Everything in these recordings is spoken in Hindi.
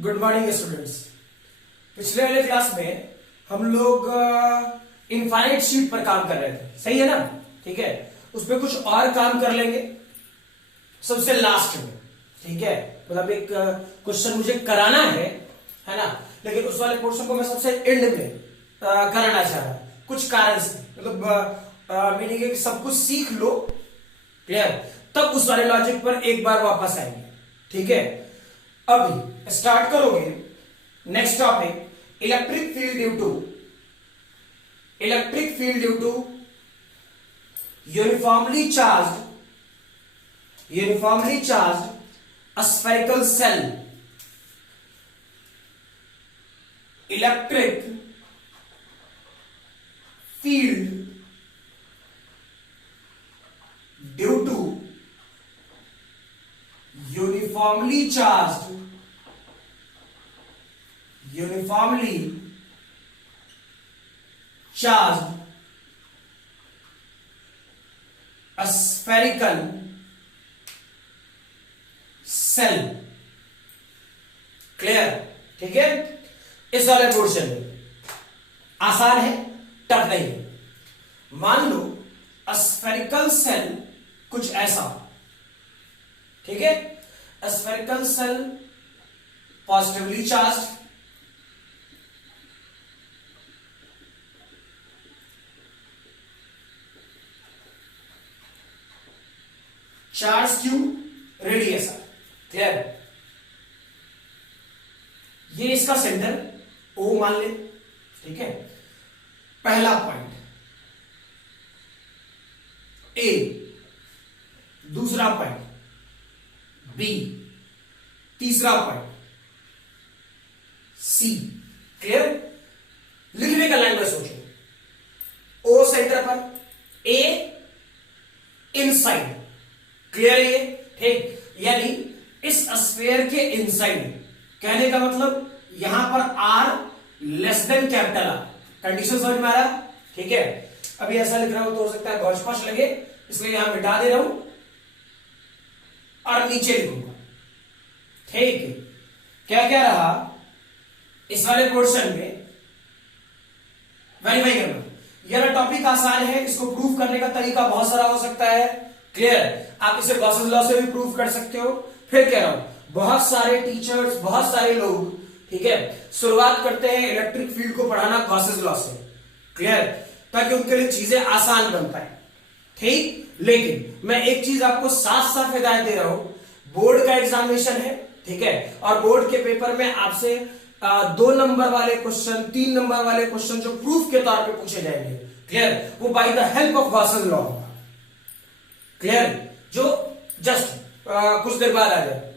Good morning students. पिछले वाले क्लास में हम लोग इनफाइनाइट शीट पर काम कर रहे थे, सही है ना? ठीक है, उस पर कुछ और काम कर लेंगे सबसे लास्ट में। ठीक है, मतलब एक क्वेश्चन मुझे कराना है ना, लेकिन उस वाले पोर्शन को मैं सबसे एंड में कराना चाह रहा हूं कुछ कारण से। मतलब मीनिंग है कि सब कुछ सीख लो, क्लियर, तब उस वाले लॉजिक पर एक बार वापस आएंगे। ठीक है, अभी स्टार्ट करोगे next topic, electric field due to uniformly charged spherical cell। Electric field due to uniformly charged a spherical cell। Clear? ठीक है, इस वाले पोर्शन में आसान है, टफ नहीं है। मान लो स्फेरिकल सेल कुछ ऐसा, ठीक है, spherical cell positively charged, charge Q radius R. Clear? ये इसका सेंटर ओ मान ले, ठीक है, पहला पॉइंट ए, दूसरा पॉइंट बी, तीसरा पॉइंट सी। क्लियर? लिखने का लाइन में सोचो, ओ सेंटर पर, ए इनसाइड। क्लियर है ये? ठीक, यानी इस स्फीयर के इनसाइड, कहने का मतलब यहां पर R less than capital R. Condition समझ में आ रहा? ठीक है, अभी ऐसा लिख रहा हूं तो हो सकता है घोष लगे, इसलिए यहां मिटा दे रहा हूं और नीचे लिखूंगा। ठीक है, क्या क्या रहा इस वाले पोर्शन में वेरीफाई करना। यह टॉपिक आसान है, इसको प्रूव करने का तरीका बहुत सारा हो सकता है। क्लियर? आप इसे गॉसेस लॉ से भी प्रूव कर सकते हो। फिर कह रहा हूं, बहुत सारे टीचर्स, बहुत सारे लोग, ठीक है, शुरुआत करते हैं इलेक्ट्रिक फील्ड को पढ़ाना गॉसेस लॉ से। क्लियर? ताकि उनके लिए चीजें आसान बन पाए। ठीक, लेकिन मैं एक चीज आपको साफ साफ हिदायत दे रहा हूं, बोर्ड का एग्जामिनेशन है, ठीक है, और बोर्ड के पेपर में आपसे 2 नंबर वाले क्वेश्चन, 3 नंबर वाले क्वेश्चन जो प्रूफ के तौर पे पूछे जाएंगे, क्लियर, वो by the help of Gauss's law होगा। क्लियर? जो जस्ट कुछ देर बाद आ जाए।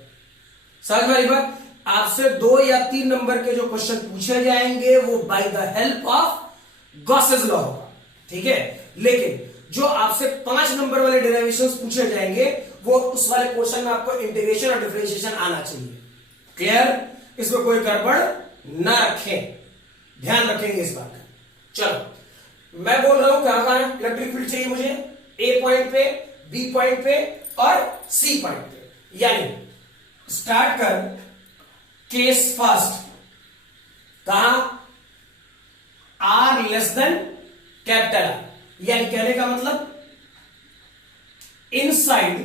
समझ में आई बात? आपसे 2 या 3 नंबर के जो क्वेश्चन पूछे जाएंगे वो by the help of Gauss's law होगा, ठीक है, लेकिन जो आपसे 5 नंबर वाले डेरिवेशंस पूछे जाएंगे वो उस वाले क्वेश्चन में आपको इंटीग्रेशन और डिफरेंशिएशन आना चाहिए। क्लियर? इसमें कोई गड़बड़ ना रखें, ध्यान रखेंगे इस बात का। चलो, मैं बोल रहा हूं कहां कहां इलेक्ट्रिक फील्ड चाहिए मुझे, ए पॉइंट पे, बी पॉइंट पे और सी पॉइंट पे। यानी स्टार्ट कर केस फर्स्ट, कहां? R less than capital R, यानी कहने का मतलब इनसाइड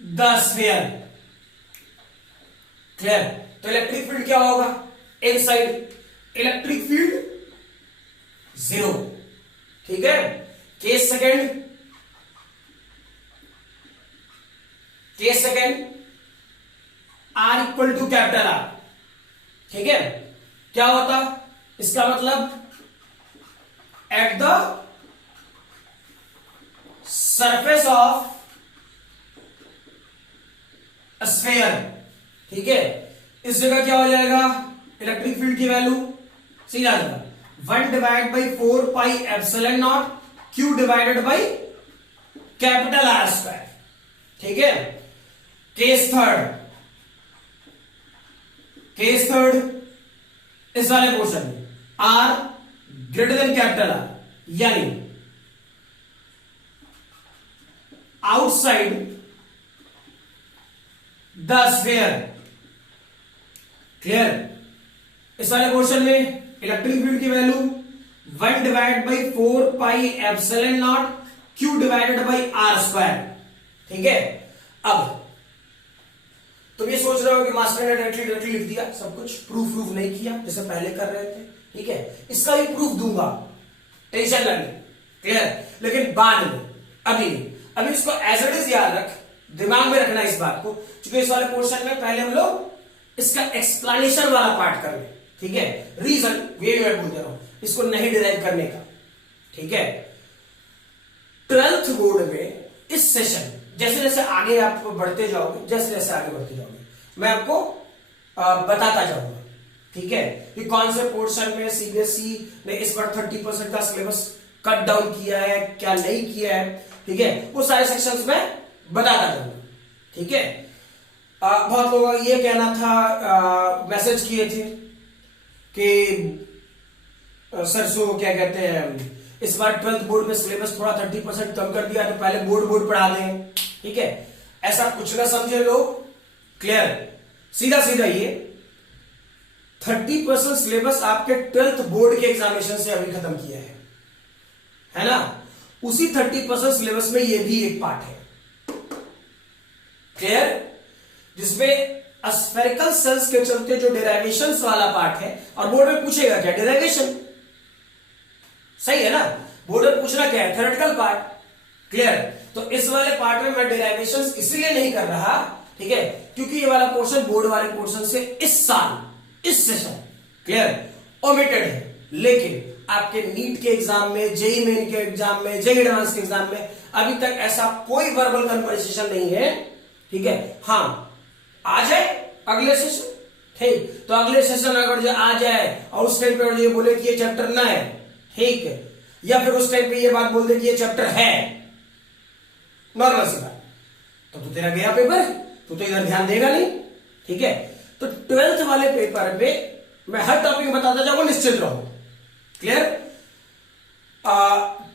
द स्फीयर। क्लियर? तो इलेक्ट्रिक फील्ड क्या होगा? Inside electric field 0। ठीक है, case second R equal to capital R. ठीक है, क्या होता इसका मतलब? At the surface of sphere. ठीक है, इस जगह क्या हो जाएगा? इलेक्ट्रिक फील्ड की वैल्यू सीधा जाएगा 1/4 pi epsilon naught Q divided by capital R square. ठीक है, केस थर्ड इस वाले पोर्शन में R greater than capital R, यानी आउटसाइड द स्फीयर क्लियर। इस वाले क्वेश्चन में इलेक्ट्रिक फील्ड की value 1 divide by 4 pi epsilon naught Q divided by R square. ठीक है, अब तुम ये सोच रहे हो कि मास्टर ने डायरेक्टली लिख दिया सब कुछ, प्रूफ नहीं किया जैसे पहले कर रहे थे। ठीक है, इसका भी प्रूफ दूंगा, टेंशन ना ले। क्लियर, लेकिन बाद में, अभी नहीं। अभी इसको एज इट इज याद रख, दिमाग में रखना इस बात को, क्योंकि इस वाले पोर्शन में पहले हम लोग इसका एक्सप्लेनेशन वाला पार्ट कर ले। ठीक है, रीजन ये मैं बोल दे रहा हूं, इसको नहीं डिराइव करने का। ठीक है, 12th बोर्ड में इस सेशन जैसे जैसे आगे आप बढ़ते जाओगे, जैसे जैसे आगे बढ़ते जाओगे, मैं आपको बताता जाऊंगा। ठीक है, कि कौन से पोर्शन में सीबीएसई ने इस बार 30% का सिलेबस कट डाउन किया है, क्या नहीं किया है। ठीक है, वो सारे सेक्शंस में बताता जाऊंगा। ठीक है, बहुत लोगों का ये कहना था, मैसेज किए थे कि सरसों क्या कहते हैं, इस बार 12th बोर्ड में सिलेबस थोड़ा 30% कम कर दिया, तो पहले बोर्ड पढ़ा दें। ठीक है, ऐसा कुछ ना समझे लोग। क्लियर, सीधा सीधा ये 30% सिलेबस आपके 12th बोर्ड के एग्जामिनेशन से अभी खत्म किया है ना। उसी 30% सिलेबस में ये भी एक पार्ट है। क्लियर, जिसमें स्फेरिकल सेल्स के चलते जो डेरिवेशंस वाला पार्ट है, और बोर्ड में पूछेगा क्या, डेरिवेशन। सही है ना, बोर्ड में पूछना क्या है, थ्योरेटिकल पार्ट। क्लियर, तो इस वाले पार्ट में मैं डेरिवेशंस इसलिए नहीं कर रहा, ठीक है, क्योंकि ये वाला पोर्शन बोर्ड वाले पोर्शन से इस साल, इस सेशन, क्लियर, ओमिटेड है। लेकिन आपके नीट के एग्जाम में, जेई मेन के एग्जाम में, जेई एडवांस के एग्जाम में अभी तक ऐसा कोई वर्बल कन्वर्सेशन नहीं है। ठीक है, हाँ आ जाए अगले सेशन, ठीक, तो अगले सेशन अगर जो आ जाए और उस टाइम पे ये बोले कि ये चैप्टर ना है, ठीक है, या फिर उस टाइम पे ये बात बोल दे कि ये चैप्टर है, नॉर्मल सी बात, तो तेरा गया पेपर, तो इधर ध्यान देगा नहीं। ठीक है, तो 12th वाले पेपर में मैं हर टॉपिक बताता जाऊंगा, निश्चित रहो। क्लियर,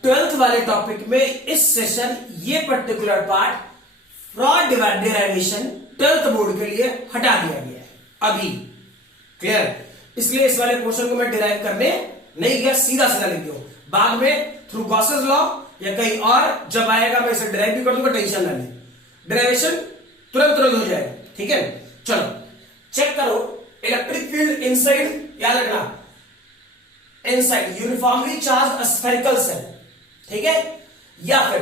12th वाले टॉपिक में इस सेशन ये particular part fraud derivation 12th board के लिए हटा दिया गया है अभी। क्लियर, इसलिए इस वाले पोर्शन को मैं डिराइव करने नहीं गया, सीधा सीधा लिख दो। बाद में थ्रू गॉसेस लॉ या कहीं और जब आएगा मैं इसे डिराइव भी कर दूंगा, टेंशन ना ले, डेरिवेशन तुरंत हो जाएगा। ठीक है, चलो चेक करो, इलेक्ट्रिक फील्ड इनसाइड, याद रखना, inside uniformly charge spherical shell, ठीक है, या फिर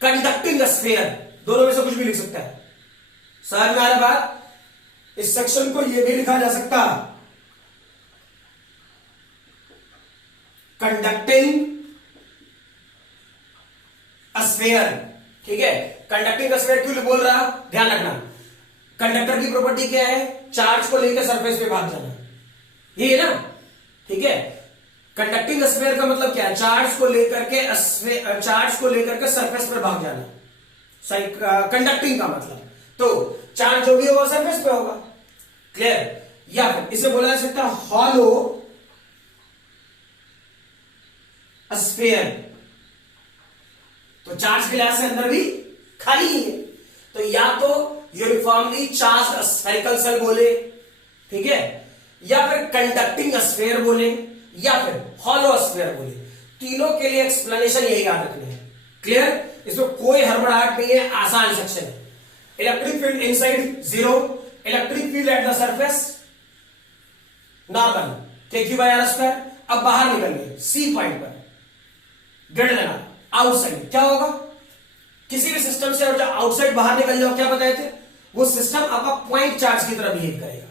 कंडक्टिंग स्फीयर, दोनों में से कुछ भी लिख सकता है। समझ में आ रहा बात? इस सेक्शन को यह भी लिखा जा सकता, कंडक्टिंग स्फीयर। ठीक है, कंडक्टिंग स्फीयर क्यों बोल रहा, ध्यान रखना, कंडक्टर की प्रॉपर्टी क्या है, चार्ज को लेकर सरफेस पे भाग जाना, ये है ना। ठीक है, कंडक्टिंग स्फीयर का मतलब क्या है, चार्ज को लेकर के सरफेस पर भाग जाना। सही, कंडक्टिंग का मतलब तो चार्ज जो भी होगा सरफेस पे होगा। क्लियर, या फिर इसे बोला जा सकता है हॉलो स्फीयर, तो चार्ज गिलास के अंदर भी खाली ही है, तो या तो यूनिफॉर्मली चार्ज स्फेरिकल सेल बोले, ठीक है, या फिर कंडक्टिंग स्फीयर बोले, या फिर हॉलो स्फीयर बोले। तीनों के लिए एक्सप्लेनेशन यही याद रखने हैं। क्लियर, इसमें कोई हड़बड़ाहट नहीं है, आसान सेक्शन है। Electric field inside 0, electric field eight the surface normal KQ/R²। अब बाहर निकल गए सी पॉइंट पर, ग्रेटर देन आउटसाइड, क्या होगा, किसी भी सिस्टम से जब आउटसाइड बाहर निकल जाओ, क्या बताए थे, वो सिस्टम आपका पॉइंट चार्ज की तरह बिहेव करेगा।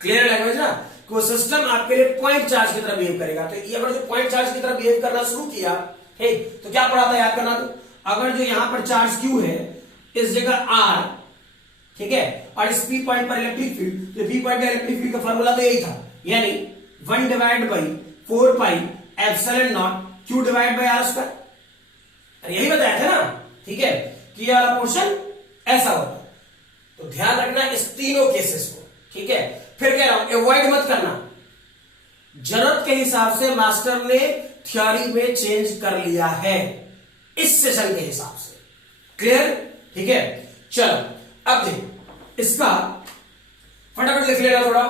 क्लियर लैंग्वेज ना, कि वो सिस्टम आपके लिए पॉइंट चार्ज की तरह बिहेव करेगा। तो ये अगर जो पॉइंट चार्ज की तरह बिहेव करना शुरू किया, ठीक, तो क्या पढ़ा था, याद करना। तो अगर जो यहां पर चार्ज Q है, इस जगह R, ठीक है, और इस P पॉइंट पर इलेक्ट्रिक फील्ड, तो P पॉइंट का इलेक्ट्रिक फील्ड का फॉर्मूला तो यही था, यानी 1 divide by 4 pi epsilon naught Q divide by R²। यही बताया था ना, ठीक है, कि ये वाला पोर्शन ऐसा होगा। तो ध्यान रखना इस तीनों केसेस को, ठीक है। फिर कह रहा हूं अवॉइड मत करना, जरूरत के हिसाब से मास्टर ने थ्योरी में चेंज कर लिया है इस सेशन के हिसाब से। क्लियर, ठीक है, चलो अब देख, इसका फटाफट लिख लेना थोड़ा,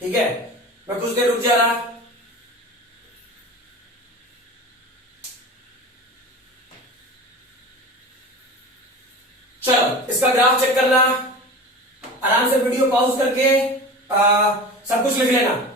ठीक है, मैं कुछ देर रुक जा रहा। चलो इसका ग्राफ चेक करना, आराम से वीडियो पॉज करके सब कुछ लिख लेना।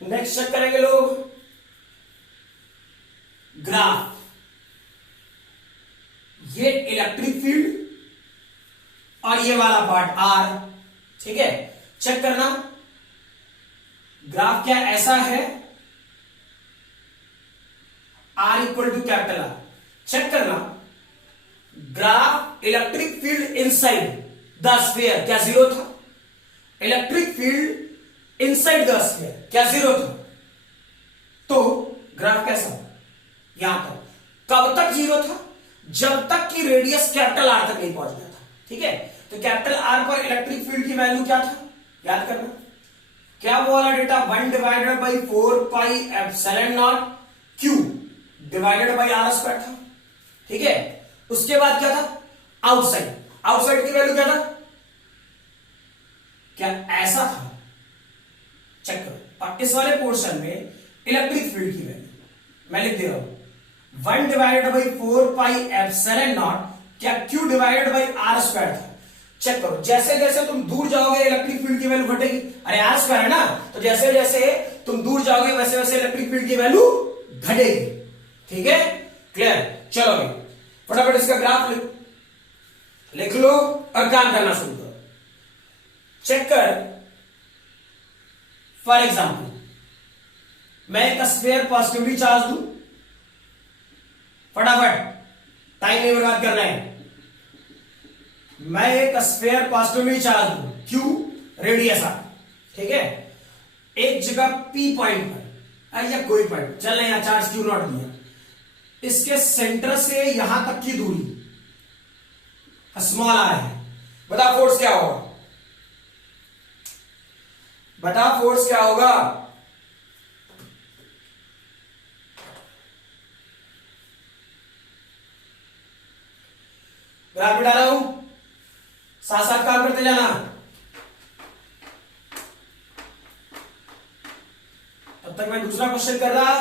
नेक्स्ट चेक करेंगे लोग ग्राफ, ये इलेक्ट्रिक फील्ड और ये वाला पार्ट आर, ठीक है। चेक करना ग्राफ क्या ऐसा है, R equal to capital R. Check करना graph electric field inside the sphere क्या जीरो था, electric field inside the sphere क्या जीरो था, तो ग्राफ कैसा यहां तक कब तक जीरो था, जब तक कि रेडियस कैपिटल आर तक नहीं पहुंच गया था, ठीक है। तो कैपिटल आर पर इलेक्ट्रिक फील्ड की वैल्यू क्या था, याद करना क्या वो वाला data 1 divided by 4 pi epsilon naught Q divided by R square था, ठीक है। उसके बाद क्या था आउटसाइड, आउटसाइड की वैल्यू क्या था, क्या ऐसा था, चेक करो। और इस वाले पोर्शन में इलेक्ट्रिक फील्ड की वैल्यू मैं लिख दे रहा हूं 1 divided by 4 pi epsilon naught क्या Q divided by R square था। चेक करो जैसे जैसे तुम दूर जाओगे इलेक्ट्रिक फील्ड की वैल्यू घटेगी, अरे आर स्क्वायर है ना, तो जैसे जैसे तुम दूर जाओगे वैसे वैसे इलेक्ट्रिक फील्ड की वैल्यू घटेगी, ठीक है, क्लियर। चलो भाई फटाफट इसका ग्राफ लिख लो और काम करना शुरू करो। चेक कर, फॉर एग्जाम्पल मैं एक स्फीयर पॉजिटिवली चार्ज दूं, फटाफट टाइम नहीं बर्बाद करना है। मैं एक स्फीयर पॉजिटिवली चार्ज दूं, क्यू रेडियस आर, ठीक है, एक जगह पी पॉइंट पर या कोई पॉइंट चल यहां चार्ज क्यू नॉट दिया, इसके सेंटर से यहां तक की दूरी स्मॉल आर है, बता फोर्स क्या होगा, बता फोर्स क्या होगा, ग्राफ डाला हूं, साथ साथ काम करते जाना। तब तक मैं दूसरा क्वेश्चन कर रहा।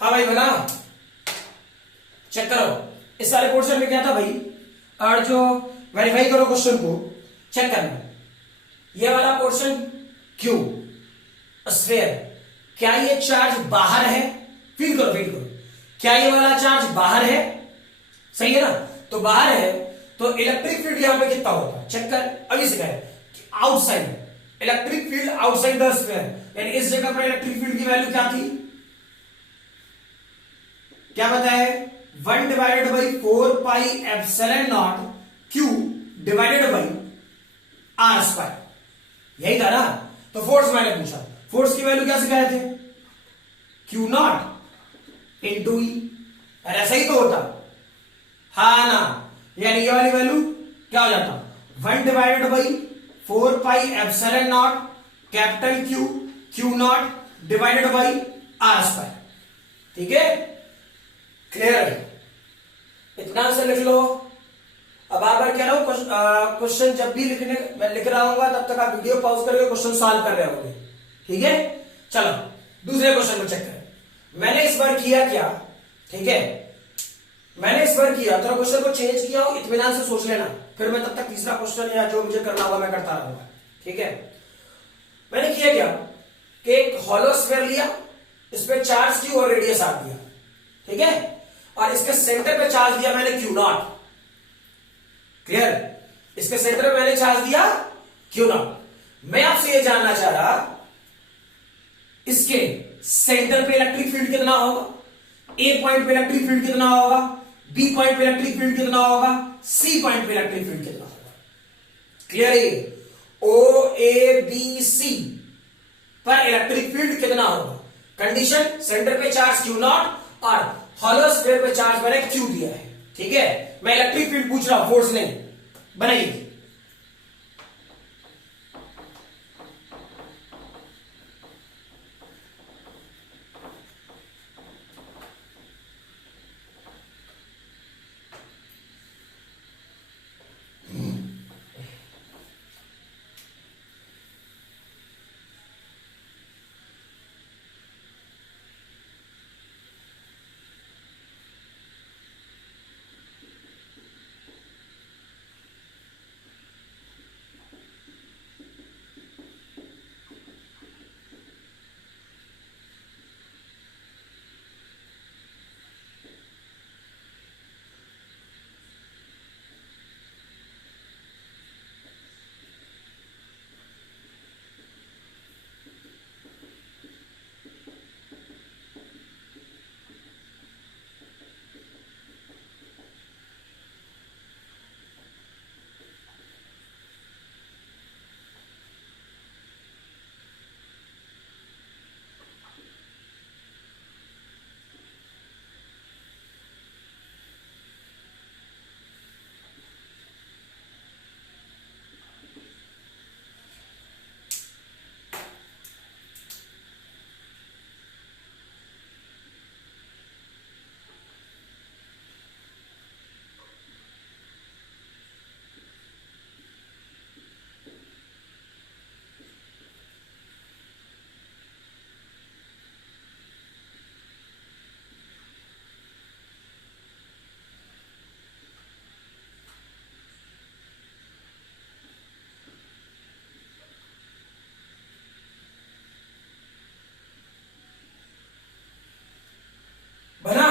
हाँ भाई बना, चेक करो इस सारे पोर्शन में क्या था भाई, और जो वेरीफाई करो क्वेश्चन को, चेक करना ये वाला पोर्शन क्यू स्फीयर, क्या ये चार्ज बाहर है, फील करो फील करो, क्या ये वाला चार्ज बाहर है, सही है ना, तो बाहर है तो इलेक्ट्रिक फील्ड यहां पे कितना होगा, चेक कर। अभी से कह outside electric field outside the sphere, यानी इस जगह पर इलेक्ट्रिक फील्ड की वैल्यू क्या थी, क्या बताया, 1 divided by 4 pi epsilon naught Q divided by R square, यही था ना। तो फोर्स मैंने पूछा, फोर्स की वैल्यू क्या सिखाए थे, क्यू नॉट इंटू ई, ऐसा ही तो होता, हाँ ना, यानी ये वाली वैल्यू क्या हो जाता 1 divided by 4 pi epsilon naught capital Q Q naught divided by R square, ठीक है, क्लियर है? इतना से लिख लो। अब बार कह रहा हूं क्वेश्चन जब भी मैं लिख रहा हूँ तब तक आप वीडियो पॉज करके क्वेश्चन सॉल्व कर रहे होंगे, ठीक है? चलो दूसरे क्वेश्चन को चेक करें। मैंने इस बार किया क्या, ठीक है, मैंने इस बार किया, तो क्वेश्चन को चेंज किया हो, इत्मीनान से सोच लेना, फिर मैं तब तक तीसरा क्वेश्चन या जो मुझे करना होगा मैं करता रहूंगा, ठीक है? मैंने किया क्या कि एक हॉलो स्फीयर लिया, इस पे चार्ज क्यू और रेडियस आर दिया, ठीक है, और इसके सेंटर पे चार्ज दिया मैंने क्यू नॉट, क्लियर? इसके सेंटर पे मैंने चार्ज दिया क्यू नॉट। मैं आपसे ये जानना चाह रहा, इसके सेंटर पे इलेक्ट्रिक फील्ड कितना होगा, ए पॉइंट पे इलेक्ट्रिक फील्ड कितना होगा, बी पॉइंट पे इलेक्ट्रिक फील्ड कितना होगा, सी पॉइंट पे इलेक्ट्रिक फील्ड कितना होगा, क्लियर है? ओ ए बी सी पर इलेक्ट्रिक फील्ड कितना होगा? कंडीशन सेंटर पे चार्ज क्यू नॉट और हॉलो स्फीयर पे चार्ज मैंने क्यू दिया है, ठीक है? मैं इलेक्ट्रिक फील्ड पूछ रहा हूं, फोर्स नहीं। बनाइए। बना,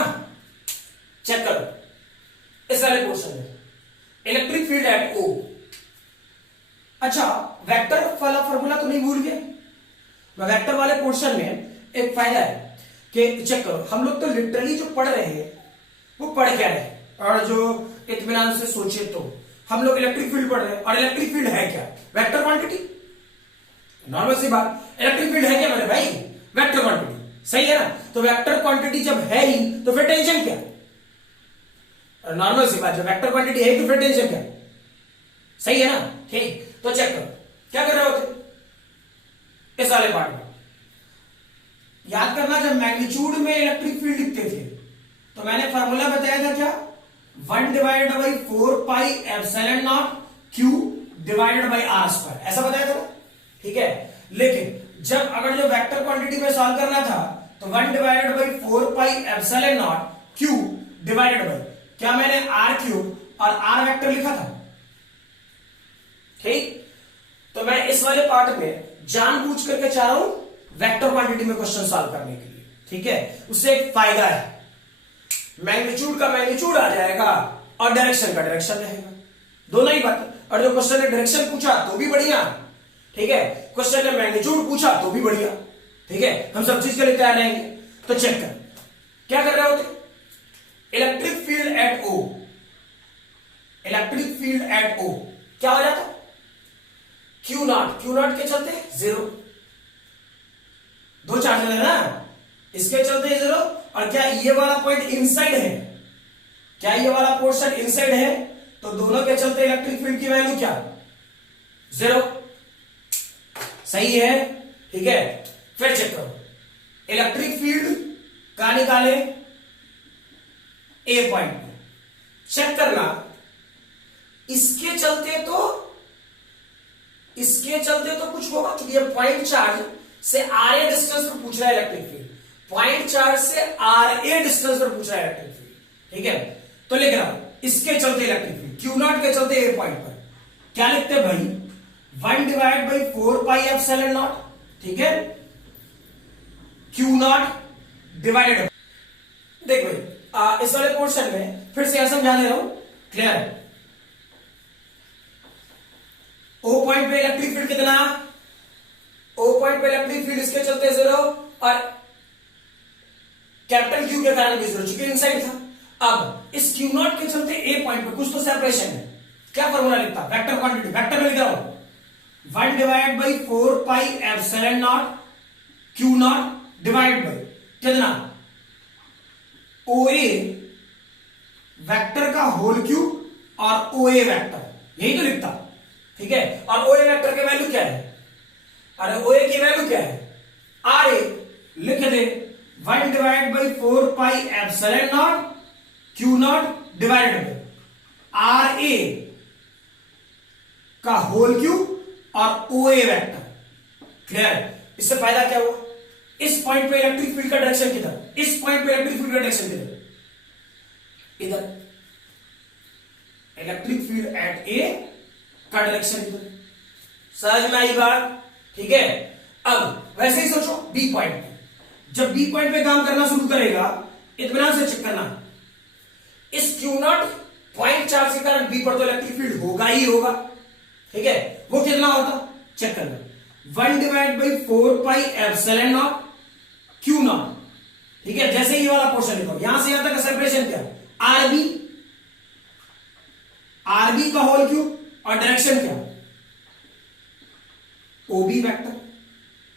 चेक करो इस वाले पोर्शन में इलेक्ट्रिक फील्ड एट ओ। अच्छा, वेक्टर वाला फॉर्मूला तो नहीं भूल गए? वेक्टर वाले पोर्शन में एक फायदा है कि चेक करो, हम लोग तो लिटरली जो पढ़ रहे हैं वो पढ़ क्या रहे, और जो इत्मीनान से सोचे तो हम लोग इलेक्ट्रिक फील्ड पढ़ रहे हैं, और इलेक्ट्रिक फील्ड है क्या? Vector quantity. नॉर्मल सी बात, इलेक्ट्रिक फील्ड है क्या मेरे भाई? वेक्टर क्वांटिटी, सही है ना? तो वेक्टर क्वांटिटी जब है ही तो फिर टेंशन क्या? नॉर्मल सी बात, जब वेक्टर क्वांटिटी है तो फिर टेंशन क्या? सही है ना? ठीक, तो चेक करो क्या कर रहे होते इस वाले पार्ट में। याद करना, जब मैग्नीट्यूड में इलेक्ट्रिक फील्ड लिखते थे तो मैंने फॉर्मूला बताया था क्या? 1 divided by 4 pi epsilon naught Q divided by R square, ऐसा बताया था, ठीक है? लेकिन जब अगर जो वेक्टर क्वांटिटी में सॉल्व करना था तो 1 divided by 4 pi epsilon naught Q divided by, क्या मैंने आर क्यूब और आर वेक्टर लिखा था? ठीक, तो मैं इस वाले पार्ट में जानबूझ करके चाह रहा हूं वेक्टर क्वांटिटी में क्वेश्चन सॉल्व करने के लिए, ठीक है? उससे एक फायदा है, मैग्नीट्यूड का मैग्नीट्यूड आ जाएगा और डायरेक्शन का डायरेक्शन रहेगा, दोनों ही बात। और जो क्वेश्चन ने डायरेक्शन पूछा तो भी बढ़िया, ठीक है? क्वेश्चन ने मैग्नीट्यूड पूछा तो भी बढ़िया, ठीक है? हम सब चीज के लिए तैयार रहेंगे। तो चेक कर क्या कर रहे होते, electric field at O, electric field at O क्या हो जाता? क्यू नॉट, क्यू नॉट के चलते 0, दो चार्ज है ना, इसके चलते 0, और क्या ये वाला पॉइंट इनसाइड है? क्या ये वाला पोर्शन इनसाइड है? तो दोनों के चलते इलेक्ट्रिक फील्ड की वैल्यू क्या? 0, सही है, ठीक है? फिर चेक करो, इलेक्ट्रिक फील्ड कहां निकाले, ए पॉइंट पे। चेक करना, इसके चलते तो कुछ होगा, क्योंकि ये पॉइंट चार्ज से आर ए डिस्टेंस पर पूछ रहा है इलेक्ट्रिक फील्ड, पॉइंट चार्ज से आर ए डिस्टेंस पर पूछ रहा है इलेक्ट्रिक फील्ड। ठीक है, तो लिख रहा हूं इसके चलते इलेक्ट्रिक फील्ड, क्यू नॉट के चलते ए पॉइंट पर क्या लिखते हैं भाई, 1/4πε0। ठीक है, क्यू नॉट डिवाइडेड, देख भाई इस वाले पोर्शन में फिर से यहां समझा दे रहा हूं, क्लियर। ओ पॉइंट पे इलेक्ट्रिक फील्ड कितना, ओ पॉइंट पे इलेक्ट्रिक फील्ड इसके चलते 0 और कैपिटल क्यू के कारण भी 0, चूंकि इनसाइड था। अब इस क्यू नॉट के चलते ए पॉइंट पे कुछ तो सेपरेशन है, क्या फॉर्मूला लिखता, वेक्टर क्वांटिटी, वेक्टर में लिख रहा हूं 1/4πε0 क्यू नॉट डिवाइड बाई कितना, ओ ए वेक्टर का होल क्यूब और ओ ए वेक्टर, यही तो लिखता। ठीक है, और ओ ए वेक्टर की वैल्यू क्या है, अरे ओ ए की वैल्यू क्या है, आर ए, लिख दे 1/4πε0 Q naught divided by R A का होल क्यूब और ओ ए वेक्टर। क्लियर, इससे फायदा क्या हुआ, इस पॉइंट पे इलेक्ट्रिक फील्ड का डायरेक्शन किधर, इस पॉइंट पे इलेक्ट्रिक फील्ड का डायरेक्शन किधर, इधर, इलेक्ट्रिक फील्ड एट ए का डायरेक्शन इधर। समझ में आई बात। ठीक है, अब वैसे ही सोचो बी पॉइंट पे, जब बी पॉइंट पे काम करना शुरू करेगा, इत्मीनान से चेक करना, इस क्यू नॉट पॉइंट चार्ज के कारण बी पर तो इलेक्ट्रिक फील्ड होगा ही होगा। ठीक है, वो कितना होता, चेक करना, 1/4πε0 क्यू नॉट। ठीक है, जैसे ये वाला पोर्शन लिखो, यहां से यहां तक का सेपरेशन क्या, आरबी, आरबी का होल क्यूब और डायरेक्शन क्या, ओबी वेक्टर।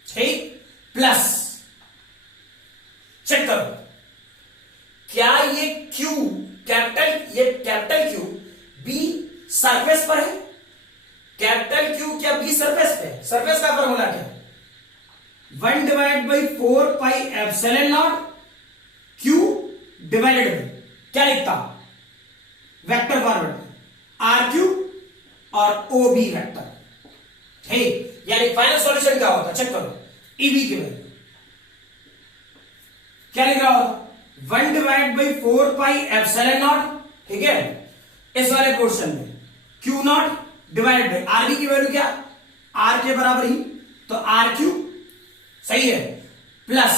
ठीक, प्लस चेक करो, क्या ये क्यू कैपिटल, ये कैपिटल क्यू बी सरफेस पर है, कैपिटल क्यू क्या बी सरफेस पे, सरफेस का फॉर्मूला क्या, 1/4πε0 क्यू डिवाइडेड बाई क्या लिखता, वेक्टर फॉरवर्ड आर क्यू और ओ बी वेक्टर। ठीक, यानी फाइनल सॉल्यूशन क्या होता, चेक करो, ईबी की वैल्यू क्या लिख रहा होता, 1/4πε0। ठीक है, इस वाले पोर्शन में Q naught divided by R B की वैल्यू क्या, आर के बराबर ही, तो आर क्यू सही है, प्लस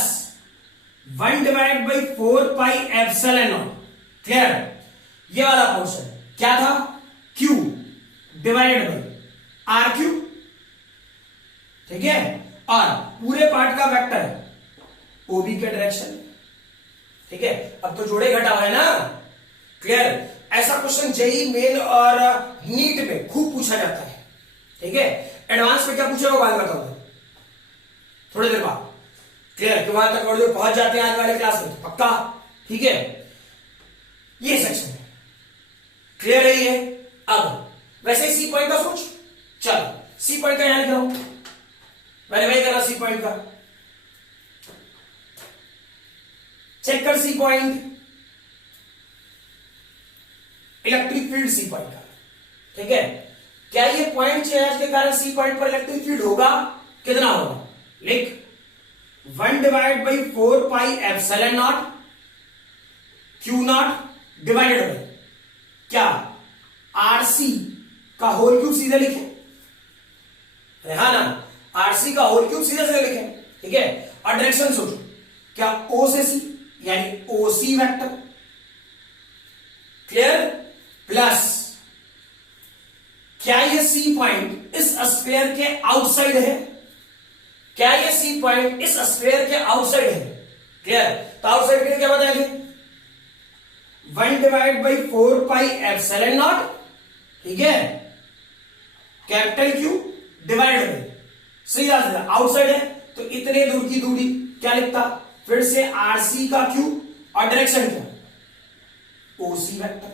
1/4πε0। क्लियर, ये वाला पोर्शन क्या था, Q divided by R Q. ठीक है, और पूरे पार्ट का वेक्टर है ओबी के डायरेक्शन। ठीक है, अब तो जोड़े घटाव है ना। क्लियर, ऐसा क्वेश्चन जेई मेन और नीट में खूब पूछा जाता है। ठीक है, एडवांस में क्या पूछेगा बाद में बताऊंगा थोड़ी देर बाद। क्लियर, कि वहां तक और जो पहुंच जाते हैं आज वाले क्लास में तो पक्का। ठीक है, ये सेक्शन है, क्लियर है ये। अब वैसे ही सी पॉइंट का सोच, चलो सी पॉइंट का यहां लिख रहा हूं, मैंने वही करा सी पॉइंट का, चेक कर C point, electric field C point का। ठीक है, क्या ये पॉइंट चेंज के कारण सी पॉइंट पर इलेक्ट्रिक फील्ड होगा, कितना होगा, लिख 1/4πε0 क्यू नॉट डिवाइडेड बाई क्या, आरसी का होल क्यूब सीधे लिखे, हाँ ना, आरसी का होल क्यूब सीधे सीधे लिखे। ठीक है, और डायरेक्शन सोचो, क्या ओ से सी यानी ओसी वेक्टर। क्लियर, प्लस क्या ये सी पॉइंट इस स्फीयर के आउटसाइड है, क्या ये सी पॉइंट इस स्फीयर के आउटसाइड है। क्लियर, तो आउटसाइड के लिए क्या बताएंगे, 1/4πε0। ठीक है, कैपिटल क्यू डिवाइड बाई सीधा सीधा आउटसाइड है तो इतने दूर की दूरी क्या लिखता, फिर से आरसी का क्यू और डायरेक्शन क्या, ओसी वेक्टर।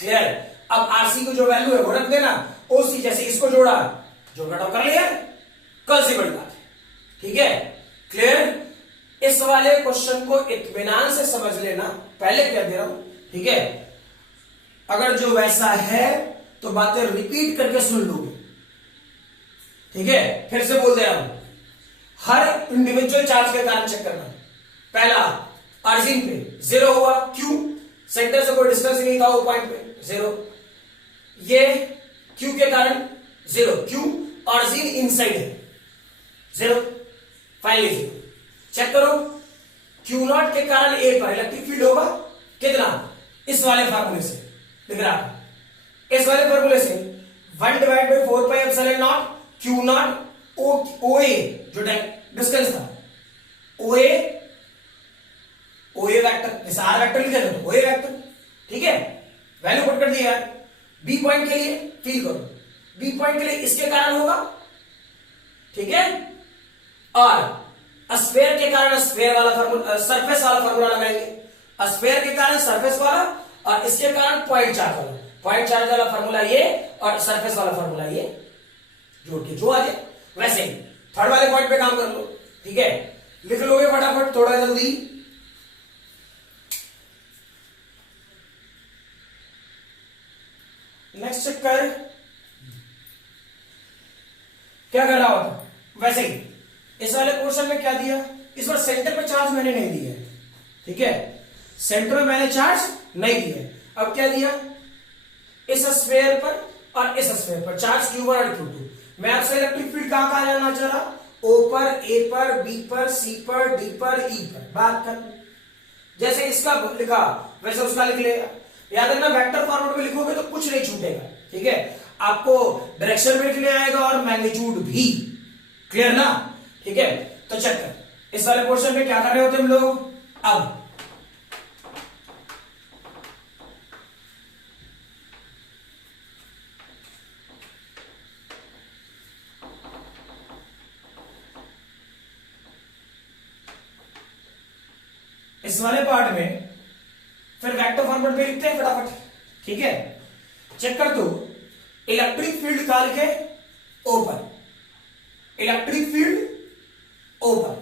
क्लियर, अब आरसी की जो वैल्यू है वो रख देना, ओसी जैसे इसको जोड़ा, जोड़ घटाव कर लिया, कल से बड़ी बात है। ठीक है, क्लियर, इस वाले क्वेश्चन को इत्मीनान से समझ लेना, पहले क्या दे रहा हूं, ठीक है। अगर जो वैसा है तो बातें रिपीट करके सुन लोगे, ठीक है। फिर से बोल दे रहा हूं, हर इंडिविजुअल चार्ज के कारण चेक करना। पहला, ऑरिजिन पे 0 हुआ, क्यों? सेंटर से कोई डिस्टेंस नहीं था वो पॉइंट पे, 0। ये क्यू के कारण 0, क्यों? ऑरिजिन इनसाइड है, 0, फाइनली 0। चेक करो, क्यू नॉट के कारण ए पर इलेक्ट्रिक फील्ड होगा कितना? इस वाले फार्मूले से लिख रहा है, इस वाले फार्मूले से 1/4πε0 क्यू नॉट ओ ए जो डिस्टेंस था, ओए वेक्टर, जैसे आर वेक्टर लिखे थे ओए वेक्टर, ठीक है। वैल्यू पुट कर दिया यार। बी पॉइंट के लिए फील करो, बी पॉइंट के लिए इसके कारण होगा, ठीक है। और स्फीयर के कारण स्फीयर वाला फार्मूला, सरफेस वाला फार्मूला लगाएंगे। स्फीयर के कारण सरफेस वाला और इसके कारण पॉइंट चार्ज वाला, पॉइंट चार्ज वाला फार्मूला ये और सरफेस वाला फार्मूला ये जोड़ के जो आ जाए। वैसे ही थर्ड वाले पॉइंट पे काम कर लो, ठीक है। लिख लोगे फटाफट थोड़ा जल्दी। नेक्स्ट चक्कर क्या कर रहा होता, वैसे ही इस वाले पोर्शन में क्या दिया, इस बार सेंटर पे चार्ज मैंने नहीं दिया है, ठीक है। सेंटर में मैंने चार्ज नहीं दिया। अब क्या दिया, इस स्फीयर पर और इस स्फीयर पर चार्ज Q1 और Q2। मैं आपसे इलेक्ट्रिक फील्ड कहां कहां जानना चाह रहा, O पर, A पर, B पर, C पर, D पर, E पर बात कर। जैसे इसका लिखा वैसे उसका लिख लेगा। याद रखना वेक्टर फॉर्मेट में लिखोगे तो कुछ नहीं छूटेगा, ठीक है। आपको डायरेक्शन भी लिखने आएगा और मैग्नीट्यूड भी, क्लियर ना, ठीक है। तो चेक कर, इस वाले पोर्शन में क्या कर रहे होते हम लोग। अब इस वाले पार्ट में फिर वेक्टर फॉर्मेट में लिखते हैं फटाफट, ठीक है। चेक कर दो, इलेक्ट्रिक फील्ड निकाल के ओपर, इलेक्ट्रिक फील्ड ओपर।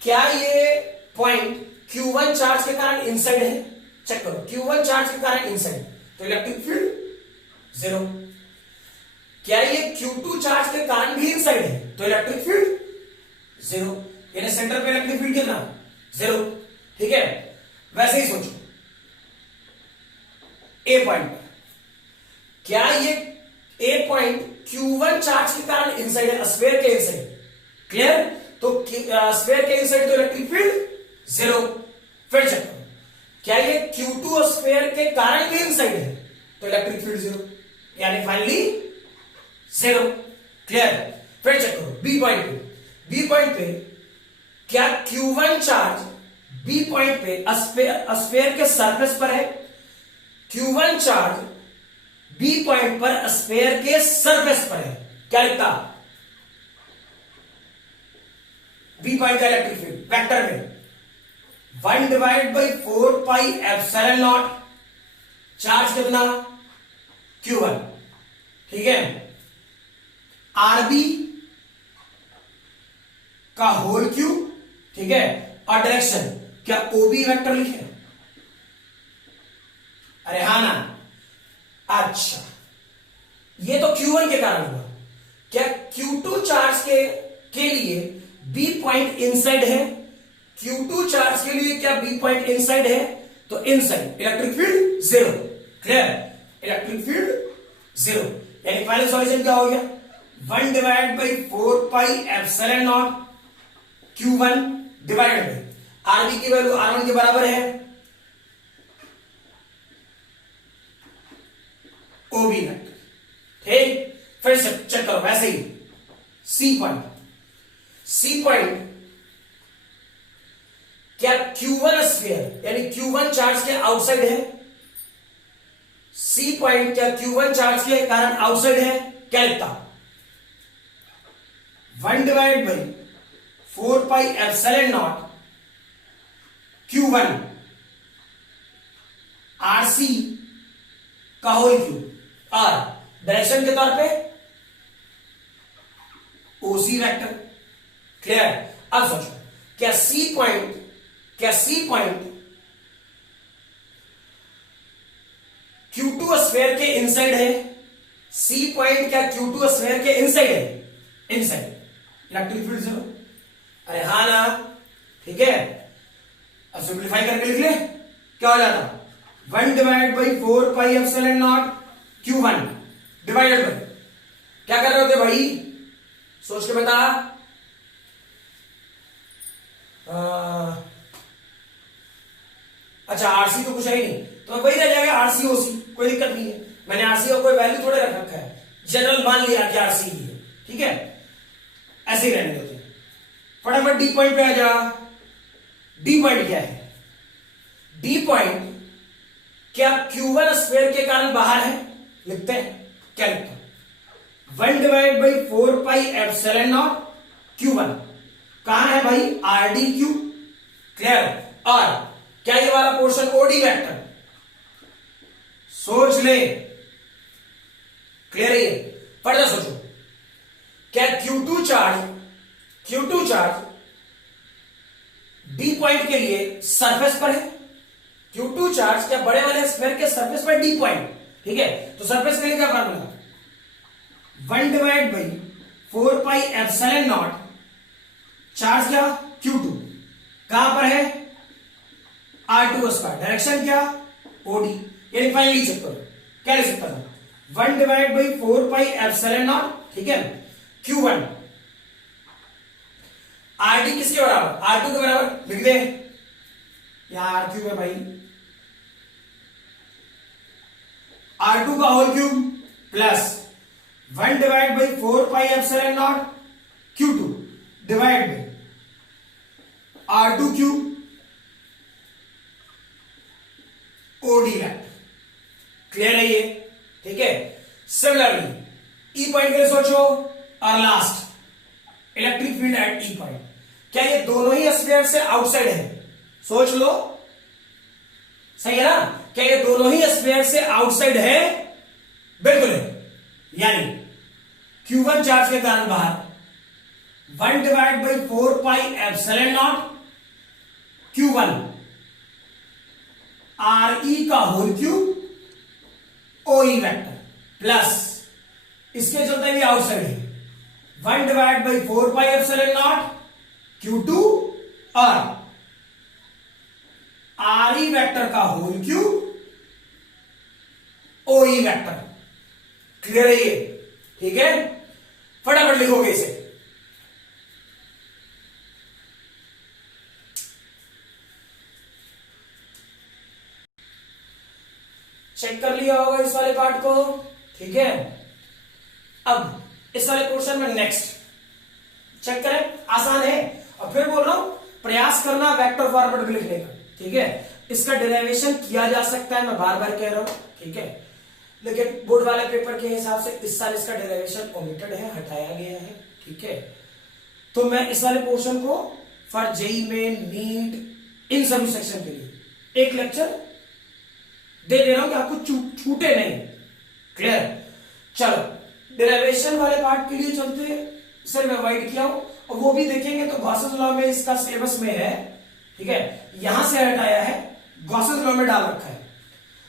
क्या ये पॉइंट Q1 चार्ज के कारण इनसाइड है? चेक करो, Q1 चार्ज के कारण इनसाइड तो इलेक्ट्रिक फील्ड 0। क्या ये Q2 चार्ज के कारण भी इनसाइड है तो इलेक्ट्रिक फील्ड 0। यानी सेंटर पे इलेक्ट्रिक फील्ड कितना? 0, ठीक है। वैसे ही सोचो ए पॉइंट पर, क्या ये ए पॉइंट Q1 चार्ज के कारण इनसाइड है, स्फीयर के इनसाइड, क्लियर। तो स्फीयर के इनसाइड तो इलेक्ट्रिक फील्ड 0। फिर चेक करो, क्या ये Q2 स्फीयर के कारण भी इनसाइड है तो इलेक्ट्रिक फील्ड 0, यानी फाइनली 0, क्लियर। फिर चेक करो बी पॉइंट पे, बी पॉइंट पे क्या Q1 चार्ज बी पॉइंट पे स्फीयर के सरफेस पर है? Q1 चार्ज बी पॉइंट पर स्फीयर के सरफेस पर है, क्या लिखता? बी पॉइंट का इलेक्ट्रिक फील्ड वेक्टर में 1/4πε0 चार्ज कितना? Q1, ठीक है। आरबी का होल क्यू, ठीक है। और डायरेक्शन क्या ओबी वेक्टर लिखे? अरे हाँ ना, अच्छा ये तो Q1 के कारण हुआ। क्या Q2 चार्ज के लिए बी पॉइंट इनसाइड है? Q2 चार्ज के लिए क्या बी पॉइंट इनसाइड है? तो inside electric field 0, clear. Electric field 0, यानी फाइनल सॉल्यूशन क्या हो गया? 1/4πε0 Q1 डिवाइडेड बाई आरबी की वैल्यू R1 के बराबर है ओबी वेक्टर, ठीक। फिर से चेक करो, वैसे ही सी पॉइंट, सी पॉइंट क्या Q1 स्फीयर यानी Q1 चार्ज के आउटसाइड है? सी पॉइंट क्या Q1 चार्ज के कारण आउटसाइड है? क्या लिखता? 1/4πε0 Q1 RC का होल क्यूब और डायरेक्शन के तौर पे OC वेक्टर, क्लियर। अब सोचो क्या सी पॉइंट Q2 स्फीयर के इनसाइड है? सी पॉइंट क्या Q2 स्फीयर के इनसाइड है? इनसाइड। Electric field zero. अरे हाँ ना, ठीक है। अब सिंप्लीफाई करके लिख ले, क्या हो जाता? 1/4πε0 Q1 डिवाइडेड बाई, क्या कर रहे होते भाई, सोच के बता। अच्छा आरसी तो कुछ है ही नहीं, तो वही रह जाएगा आरसी ओसी, कोई दिक्कत नहीं है। मैंने आरसी का कोई वैल्यू थोड़े रख रखा है, जनरल मान लिया कि आरसी ही है, ठीक है, ऐसे ही रहने देते हैं। फटाफट डी पॉइंट पे आ जा। डी पॉइंट क्या है? डी पॉइंट क्या Q1 स्क्वायर के कारण बाहर है? लिखते हैं, क्या लिखते हैं? 1/4πε0 Q1 कहां है भाई? RDQ। क्लियर? और क्या ये वाला पोर्शन ओडी वेक्टर? सोच ले, क्लियर है ये? फर्दर सोचो, क्या Q2 चार्ज डी पॉइंट के लिए सरफेस पर है? Q2 चार्ज क्या बड़े वाले स्फीयर के सरफेस पर डी पॉइंट, ठीक है। तो सरफेस के लिए क्या फॉर्मूला? 1/4πε0 चार्ज क्या? Q2 कहां पर है? R2 square. डायरेक्शन क्या? OD। यानी फाइनली चेक करो, क्या लिख सकता था? 1/4πε0, ठीक है, Q1। RD किसके बराबर? R2 के बराबर। लिख दे यहां, R3 है भाई, R2 का whole cube plus 1/4πε0 Q2 divide by R2 cube OD vector. Clear है ये? ठीक है। सिमिलरली ई पॉइंट के लिए सोचो, और लास्ट इलेक्ट्रिक फील्ड एट ई पॉइंट, क्या ये दोनों ही स्फीयर से आउटसाइड है? सोच लो, सही है ना? क्या ये दोनों ही स्फीयर से आउटसाइड है? बिल्कुल है। यानी Q1 चार्ज के कारण बाहर 1/4πε0 Q1 RE का whole cube OE vector plus इसके चलते भी आउटसाइड है 1/4πε0 Q2 और RE वेक्टर का whole cube OE vector. Clear है ये? ठीक है, फटाफट लिखोगे इसे। चेक कर लिया होगा इस वाले पार्ट को, ठीक है। अब इस वाले पोर्शन में नेक्स्ट चेक करें, आसान है। और फिर बोल रहा हूं प्रयास करना वेक्टर फॉरवर्ड में लिखने का, ठीक है। इसका डेरिवेशन किया जा सकता है, मैं बार बार कह रहा हूं, ठीक है, लेकिन बोर्ड वाले पेपर के हिसाब से इस साल इसका डेरिवेशन ओमिटेड है, हटाया गया है, ठीक है। तो मैं इस वाले पोर्शन को फॉर जेई में, नीट, इन सभी सेक्शन के लिए एक लेक्चर दे रहा हूं कि आपको छूटे नहीं। क्लियर? चलो डेरिवेशन वाले पार्ट के लिए चलते, सर मैं अवॉइड किया हूं, और वो भी देखेंगे तो गॉसेस लॉ में इसका सिलेबस में है, ठीक है, यहां से हटाया है, गॉसेस लॉ में डाल रखा है,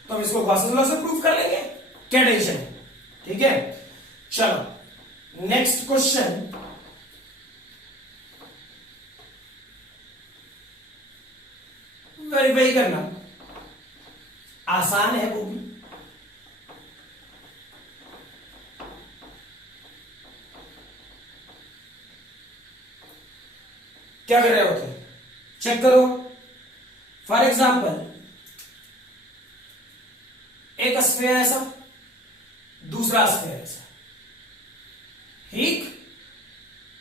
तो हम इसको गॉसेस लॉ से प्रूव कर लेंगे, क्या टेंशन है, ठीक है। चलो नेक्स्ट क्वेश्चन, वेरीफाई करना आसान है वो भी। क्या कर रहे होते? चेक करो। फॉर एग्जाम्पल एक स्फीयर ऐसा, दूसरा स्फीयर ऐसा, ठीक,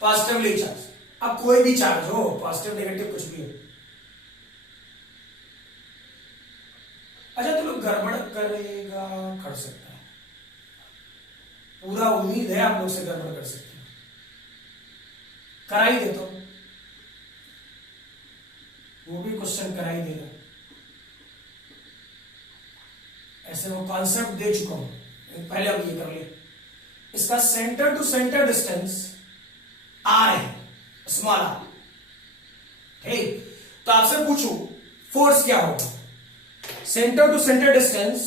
पॉजिटिवली चार्ज। अब कोई भी चार्ज हो, पॉजिटिव नेगेटिव कुछ भी हो, अच्छा तो लोग गड़बड़ करेगा, कर सकता है, पूरा उम्मीद है आप लोग से गड़बड़ कर सकते हैं, करा ही देता हूं, वो भी क्वेश्चन करा ही देगा, ऐसे वो कॉन्सेप्ट दे चुका हूं, पहले अब ये कर ले। इसका centre to centre distance r है, स्मॉल r, ठीक, तो आपसे पूछूं फोर्स क्या होगा, centre to centre distance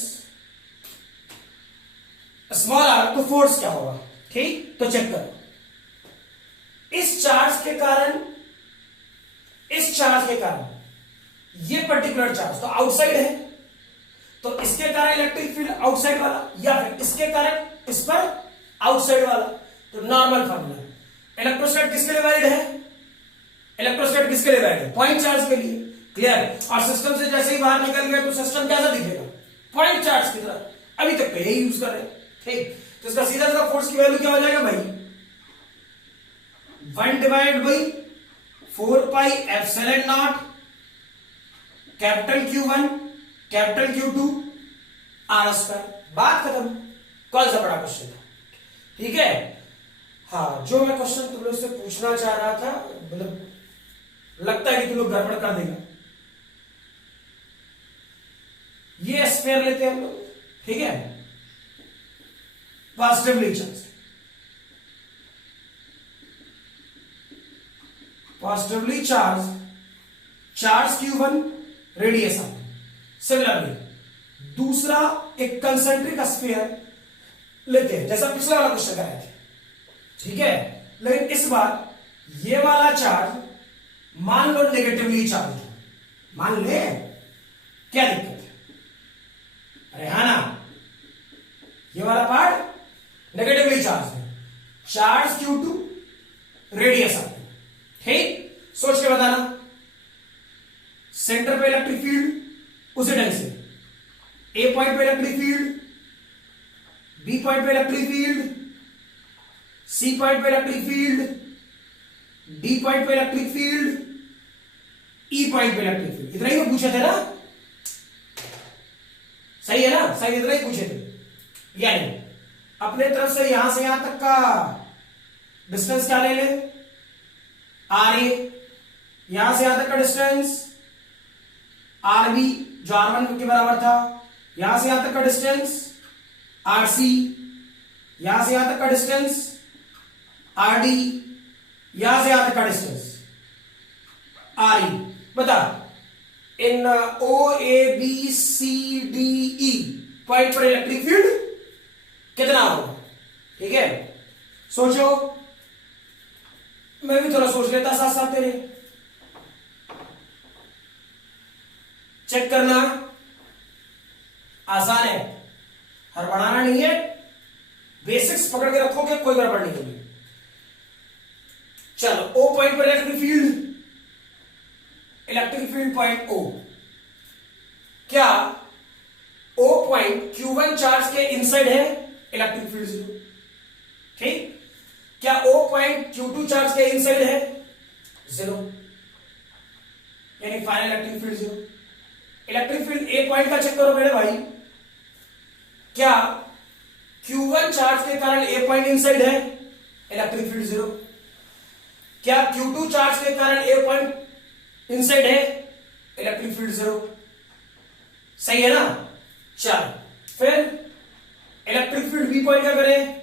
small R, तो फोर्स क्या होगा। ठीक, तो चेक करो, इस चार्ज के कारण ये पर्टिकुलर चार्ज तो आउटसाइड है, तो इसके कारण इलेक्ट्रिक फील्ड आउटसाइड वाला, या फिर इसके कारण इस पर आउटसाइड वाला, तो नॉर्मल फॉर्मूला। इलेक्ट्रोस्टैट किसके लिए वैलिड है, इलेक्ट्रोस्टैट किसके लिए वैलिड है, पॉइंट चार्ज के लिए। क्लियर, और सिस्टम से जैसे ही बाहर निकल गया तो सिस्टम कैसा दिखेगा, पॉइंट चार्ज की तरह, अभी तक तो यही यूज कर रहे हैं। ठीक, तो इसका सीधा सा फोर्स की वैल्यू क्या हो जाएगा भाई, 1/4πε0 capital Q1 capital Q2 R square. बात खत्म, कौन सा बड़ा क्वेश्चन था। ठीक है, हाँ, जो मैं क्वेश्चन तुम लोग से पूछना चाह रहा था, मतलब लगता है कि तुम लोग गड़बड़ कर देगा। ये स्फीयर लेते हैं हम लोग, ठीक है, positively charge Q1 radius R. Similarly दूसरा एक कंसेंट्रिक स्फीयर लेते हैं, जैसा पिछला वाला क्वेश्चन कराया था। ठीक है, लेकिन इस बार ये वाला चार्ज मान लो नेगेटिवली चार्ज है, मान ले, क्या दिक्कत है, अरे हाँ ना, ये वाला पार्ट नेगेटिवली चार्ज है, चार्ज Q2 रेडियस आर। ठीक, सोच के बताना, सेंटर पे इलेक्ट्रिक फील्ड उसी ढंग से, ए पॉइंट पे इलेक्ट्रिक फील्ड, बी पॉइंट पे इलेक्ट्रिक फील्ड, सी पॉइंट पे इलेक्ट्रिक फील्ड, डी पॉइंट पे इलेक्ट्रिक फील्ड, ई पॉइंट पे इलेक्ट्रिक फील्ड। इतना ही पूछे थे ना, सही है ना, सही, इतना ही पूछे थे। यानी अपने तरफ से यहां से यहां तक का डिस्टेंस क्या ले ले, आर ए, यहां से यहां तक का डिस्टेंस आर बी जो R1 के बराबर था, यहां से यहां तक का डिस्टेंस आर सी, यहां से यहां तक का डिस्टेंस आर डी, यहां से यहां तक का डिस्टेंस आर ई। बता, इन O A B C D E point पर इलेक्ट्रिक फील्ड कितना होगा। ठीक है, सोचो, मैं भी थोड़ा सोच लेता साथ साथ तेरे, चेक करना, आसान है, हड़बड़ाना नहीं है, बेसिक्स पकड़ के रखोगे कोई गड़बड़ नहीं होगी। चलो, ओ पॉइंट पर इलेक्ट्रिक फील्ड पॉइंट ओ, क्या ओ पॉइंट Q1 चार्ज के इनसाइड है, इलेक्ट्रिक फील्ड 0। ठीक, क्या ओ पॉइंट Q2 चार्ज के इनसाइड है, 0, यानी final electric field 0। Electric field A point का चेक करो मेरे भाई, क्या Q1 चार्ज के कारण ए पॉइंट इनसाइड है, इलेक्ट्रिक फील्ड 0। क्या Q2 चार्ज के कारण ए पॉइंट इनसाइड है, इलेक्ट्रिक फील्ड 0। सही है ना। चल, फिर इलेक्ट्रिक फील्ड बी पॉइंट का करें,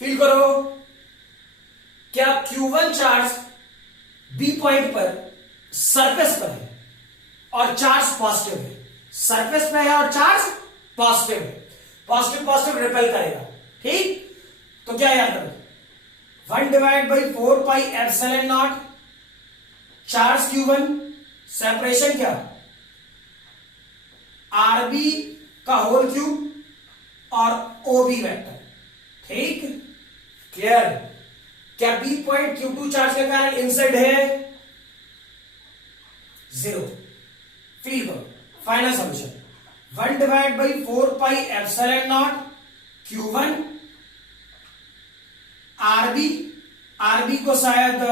फील करो, क्या Q1 चार्ज बी पॉइंट पर सरफेस पर है और चार्ज पॉजिटिव है, सरफेस पे है और चार्ज पॉजिटिव है, पॉजिटिव पॉजिटिव रिपेल करेगा। ठीक, तो क्या याद करो, 1/4πε0 चार्ज Q1, सेपरेशन क्या, आरबी का होल क्यूब और ओबी वेक्टर। ठीक, क्लियर। क्या बी पॉइंट Q2 चार्ज के कारण इनसाइड है, 0। फील करो, फाइनल सॉल्यूशन 1/4πε0 Q1 आरबी को शायद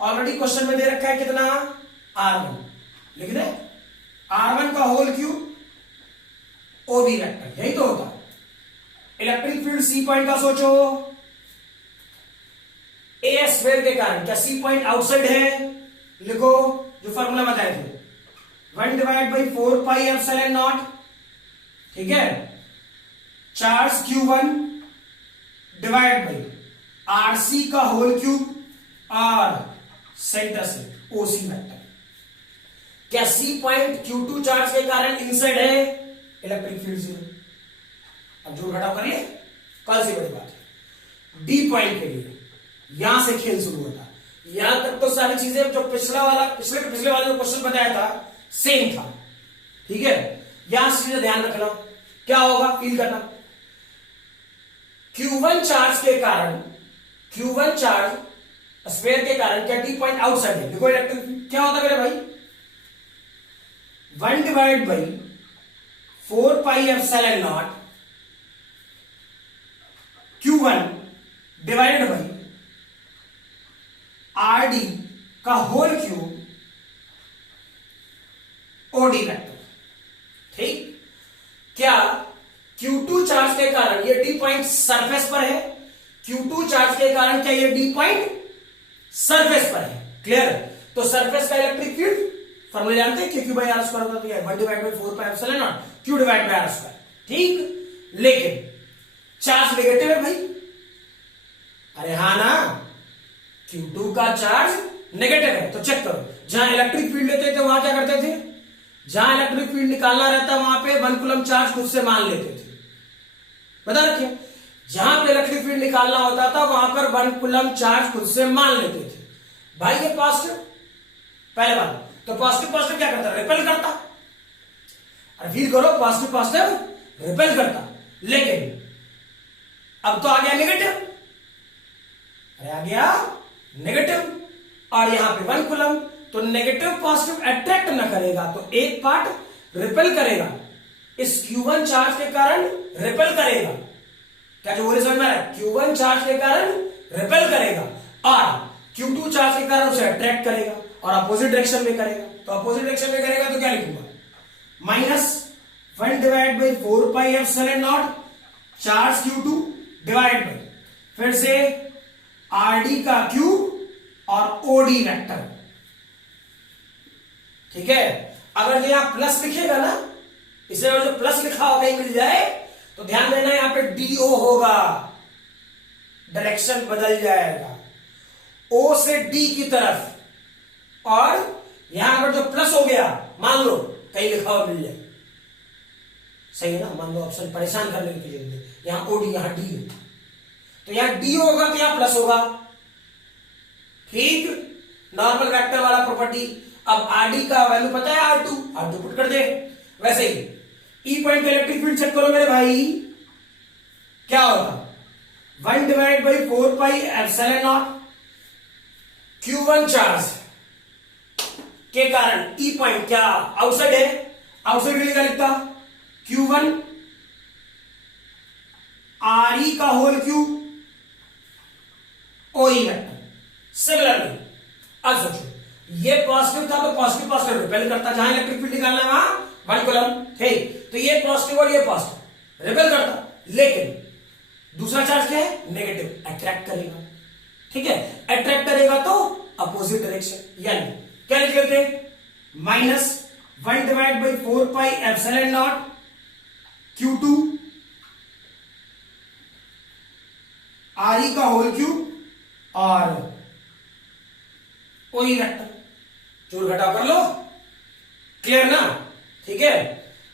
ऑलरेडी क्वेश्चन में दे रखा है कितना, R1 लिख दे, R1 का होल क्यूब ओबी वेक्टर, यही तो होता। इलेक्ट्रिक फील्ड सी पॉइंट का सोचो, ए स्क्वायर के कारण क्या सी पॉइंट आउटसाइड है, लिखो जो फॉर्मूला बताए थे, 1/4πε0। ठीक है, charge Q1 divide by RC का होल क्यूब और सेंटर से ओसी वेक्टर। क्या सी पॉइंट Q2 चार्ज के कारण इनसाइड है? Electric field 0। अब जोड़ घटाव कर लिए, कल से बड़ी बात है। डी पॉइंट के लिए यहां से खेल शुरू होता है। यहां तक तो सारी चीजें जो पिछले वाला जो क्वेश्चन बताया था सेम था, ठीक है। यहां से चीजें ध्यान रखना, क्या होगा फील करना। Q1 चार्ज के कारण, Q1 चार्ज स्फीयर के कारण क्या डी पॉइंट आउटसाइड है? देखो इलेक्ट्रिक क्या होता है मेरे भाई, 1 divide by 4 pi epsilon naught Q1 divided by RD का होल क्यूब OD वेक्टर, ठीक। क्या Q2 चार्ज के कारण ये डी पॉइंट सरफेस पर है? Q2 चार्ज के कारण क्या ये डी पॉइंट सरफेस पर है? क्लियर। तो सरफेस का इलेक्ट्रिक फील्ड फॉर्मूला जानते हैं, Q बाई आर स्क्वायर होता है, तो ये 1 divide by 4 pi epsilon naught Q divide by R square, ठीक। लेकिन चार्ज नेगेटिव है भाई, अरे हाँ ना, Q2 का चार्ज नेगेटिव है। तो चेक करो, जहां इलेक्ट्रिक फील्ड लेते थे वहां क्या करते थे, जहां इलेक्ट्रिक फील्ड निकालना रहता वहां पे 1 कूलम चार्ज खुद से मान लेते थे। बता रखिए, जहां पे इलेक्ट्रिक फील्ड निकालना होता था वहां पर 1 कूलम चार्ज खुद से मान लेते थे। भाई ये पॉजिटिव, पहले बात तो पॉजिटिव पॉजिटिव क्या करता, रिपेल करता। अरे फील करो, पॉजिटिव पॉजिटिव रिपेल करता। लेकिन अब तो आ गया नेगेटिव, अरे आ गया नेगेटिव, और यहां पे 1 कूलम, तो नेगेटिव पॉजिटिव अट्रैक्ट ना करेगा तो एक पार्ट रिपेल करेगा। इस Q1 चार्ज के कारण रिपेल करेगा। क्या जो बोले समझ में आ रहा है? Q1 चार्ज के कारण रिपेल करेगा और Q2 चार्ज के कारण उसे अट्रैक्ट करेगा और अपोजिट डायरेक्शन में करेगा। तो अपोजिट डायरेक्शन में करेगा तो क्या लिखूंगा, -1 divide by 4 pi epsilon not charge Q2 divide by फिर से RD का क्यूब और OD वेक्टर, ठीक है। अगर जो यहां प्लस लिखेगा ना, इसे जो प्लस लिखा होगा कहीं मिल जाए तो ध्यान देना, यहां पे DO होगा, डायरेक्शन बदल जाएगा O से D की तरफ, और यहां अगर जो प्लस हो गया मान लो कहीं लिखा हुआ मिल जाए, सही है ना, मान लो ऑप्शन परेशान करने की जरूरत है, यहां OD यहां D है, तो यहां D होगा तो यहां प्लस होगा, ठीक। नॉर्मल वेक्टर वाला प्रॉपर्टी। अब RD का वैल्यू पता है R2 पुट कर दे। वैसे ही E पॉइंट का इलेक्ट्रिक फील्ड चेक करो मेरे भाई, क्या होगा, 1 divide by 4 pi epsilon naught Q1 charge के कारण E पॉइंट क्या आउटसाइड है, आउटसाइड के लिए क्या लिखता, Q1 RE का whole cube OE vector. Similarly अब सोचो, ये पॉजिटिव था तो पॉजिटिव पॉजिटिव रिपेल करता, जहां इलेक्ट्रिक फील्ड निकालना है वहां 1 कूलम, ठीक। तो ये पॉजिटिव और ये पॉजिटिव रिपेल करता, लेकिन दूसरा चार्ज क्या है, नेगेटिव, अट्रैक्ट करेगा, ठीक है। अट्रैक्ट करेगा तो अपोजिट डायरेक्शन, यानी क्या लिख लेते हैं, -1 divide by 4 pi epsilon not Q2 RE का होल क्यूब और OE वेक्टर, जोड़ घटाव कर लो, क्लियर ना, ठीक है।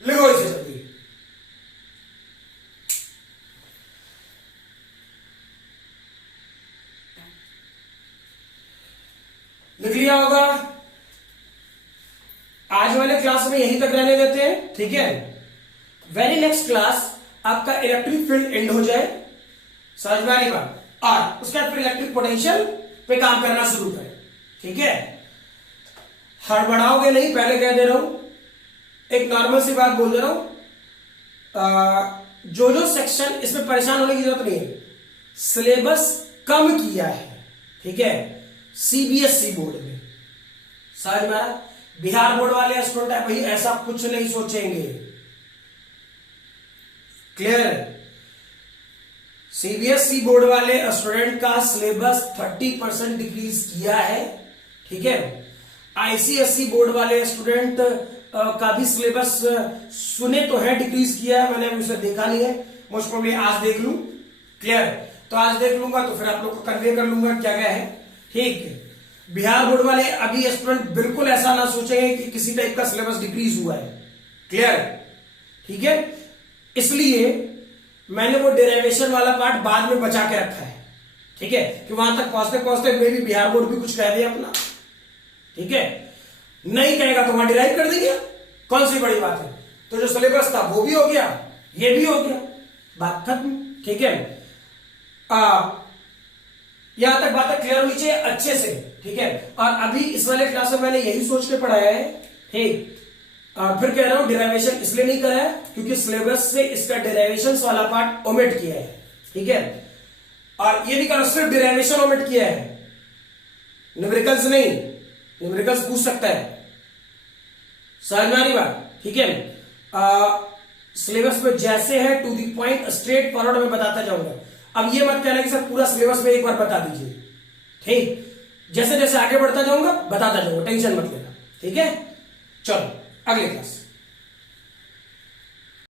लिखो इसे जल्दी, लिख लिया होगा। आज वाले क्लास में यहीं तक रहने देते हैं, ठीक है। वेरी नेक्स्ट क्लास आपका इलेक्ट्रिक फील्ड एंड हो जाए, समझ में आ रही बात, और उसके बाद फिर इलेक्ट्रिक पोटेंशियल पे काम करना शुरू करें, ठीक है। हड़बड़ाओगे नहीं, पहले कह दे रहा हूं, एक नॉर्मल सी बात बोल दे रहा हूं, जो सेक्शन, इसमें परेशान होने की जरूरत नहीं है, सिलेबस कम किया है, ठीक है, CBSE बोर्ड में, समझ में आ रहा। बिहार बोर्ड वाले स्टूडेंट है भाई, ऐसा कुछ नहीं सोचेंगे, क्लियर। CBSE बोर्ड वाले स्टूडेंट का सिलेबस 30% डिक्रीज किया है, ठीक है। ICSE बोर्ड वाले स्टूडेंट का भी सिलेबस सुने तो है डिक्रीज किया है, मैंने उसे देखा नहीं है, मोस्ट प्रोबेबली आज देख लूं, क्लियर। तो आज देख लूंगा तो फिर आप लोग को कन्वे कर लूंगा क्या क्या है, ठीक है। बिहार बोर्ड वाले अभी स्टूडेंट बिल्कुल ऐसा ना सोचेंगे कि किसी टाइप का सिलेबस डिक्रीज हुआ है। क्लियर? ठीक है, इसलिए मैंने वो डेरिवेशन वाला पार्ट बाद में बचा के रखा है। ठीक है, कि वहां तक पहुंचते पहुंचते मे भी बिहार बोर्ड भी कुछ कह दे अपना। ठीक है, नहीं कहेगा तो वहां डिराइव कर देंगे, कौन सी बड़ी बात है। तो जो सिलेबस था वो भी हो गया, ये भी हो गया, बात खत्म। ठीक है, यहां तक बातें क्लियर होनी चाहिए अच्छे से। ठीक है, और अभी इस वाले क्लास में मैंने यही सोच के पढ़ाया है। ठीक, और फिर कह रहा हूं डेरिवेशन इसलिए नहीं कराया क्योंकि सिलेबस से इसका डेरिवेशन वाला पार्ट ओमिट किया है। ठीक है, और ये भी करो सिर्फ डेरिवेशन ओमिट किया है, न्यूमेरिकल्स नहीं। न्यूमेरिकल्स पूछ सकता है, समझ में आ रही बात? ठीक है, सिलेबस में जैसे है to the point straight forward में बताता जाऊंगा। अब ये मत कहना कि सर पूरा सिलेबस में एक बार बता दीजिए। ठीक, जैसे जैसे आगे बढ़ता जाऊंगा बताता जाऊंगा, टेंशन मत लेना। ठीक है, चलो अगले क्लास।